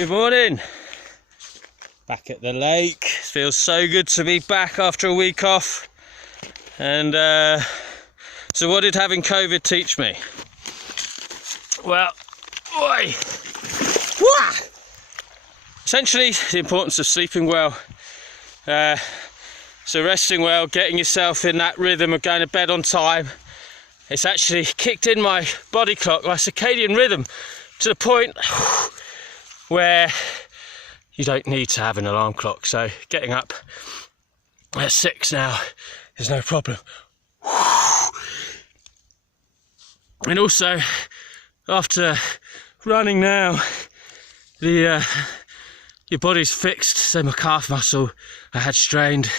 Good morning. Back at the lake. It feels so good to be back after a week off. And so what did having COVID teach me? Well, essentially the importance of sleeping well. So resting well, getting yourself in that rhythm of going to bed on time. It's actually kicked in my body clock, my circadian rhythm, to the point where you don't need to have an alarm clock. So getting up at 6 now is no problem. And also, after running now, your body's fixed. So my calf muscle I had strained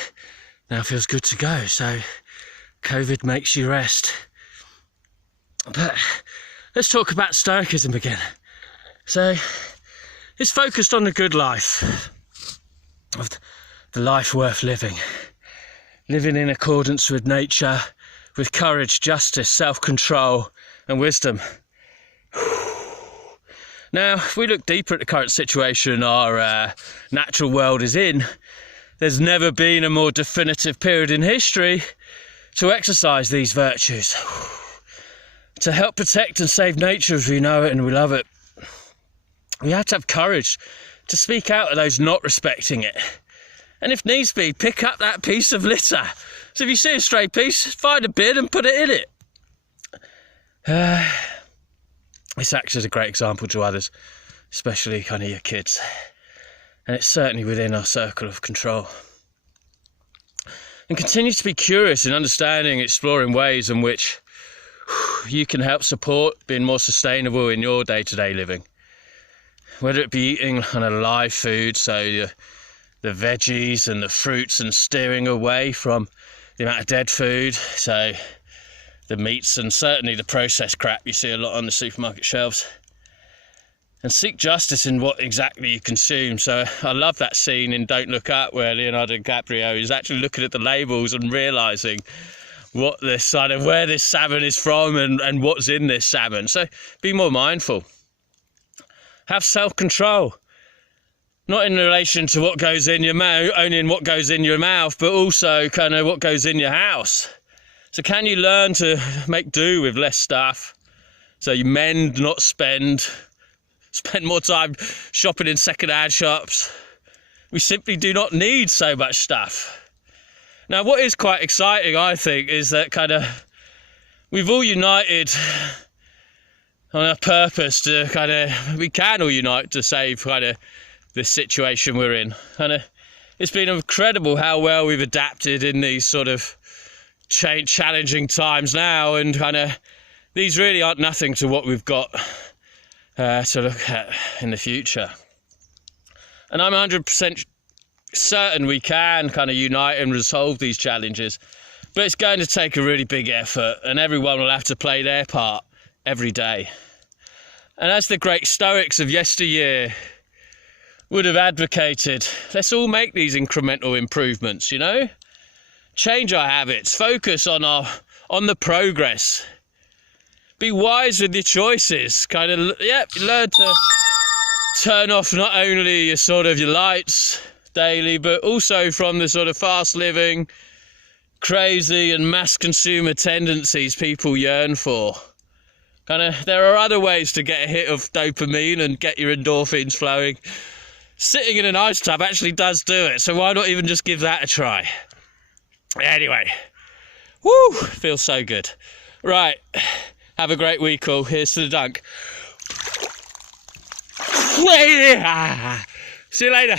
now feels good to go. So COVID makes you rest. But let's talk about Stoicism again. So it's focused on the good life, of the life worth living in accordance with nature, with courage, justice, self-control and wisdom. Now, if we look deeper at the current situation our natural world is in, there's never been a more definitive period in history to exercise these virtues, to help protect and save nature as we know it and we love it. We have to have courage to speak out to those not respecting it. And if needs be, pick up that piece of litter. So if you see a stray piece, find a bin and put it in it. This acts as a great example to others, especially kind of your kids. And it's certainly within our circle of control. And continue to be curious in understanding, exploring ways in which you can help support being more sustainable in your day-to-day living. Whether it be eating on a live food, so the veggies and the fruits, and steering away from the amount of dead food, so the meats and certainly the processed crap you see a lot on the supermarket shelves. And seek justice in what exactly you consume. So I love that scene in Don't Look Up where Leonardo DiCaprio is actually looking at the labels and realising what this side of where this salmon is from and what's in this salmon. So be more mindful. Have self-control, not in relation to what goes in your mouth, only in what goes in your mouth, but also kind of what goes in your house. So can you learn to make do with less stuff? So you mend, not spend more time shopping in second-hand shops. We simply do not need so much stuff. Now, what is quite exciting, I think, is that kind of we've all united on a purpose to we can all unite to save kind of this situation we're in. It's been incredible how well we've adapted in these sort of challenging times now, and these really aren't nothing to what we've got to look at in the future. And I'm 100% certain we can unite and resolve these challenges, but it's going to take a really big effort, and everyone will have to play their part every day. And as the great Stoics of yesteryear would have advocated, let's all make these incremental improvements, change our habits, focus on the progress, be wise with your choices, learn to turn off not only your lights daily, but also from the sort of fast living, crazy and mass consumer tendencies people yearn for. There are other ways to get a hit of dopamine and get your endorphins flowing. Sitting in an ice tub actually does do it, so why not even just give that a try? Anyway, woo, feels so good. Right, have a great week all. Here's to the dunk. See you later.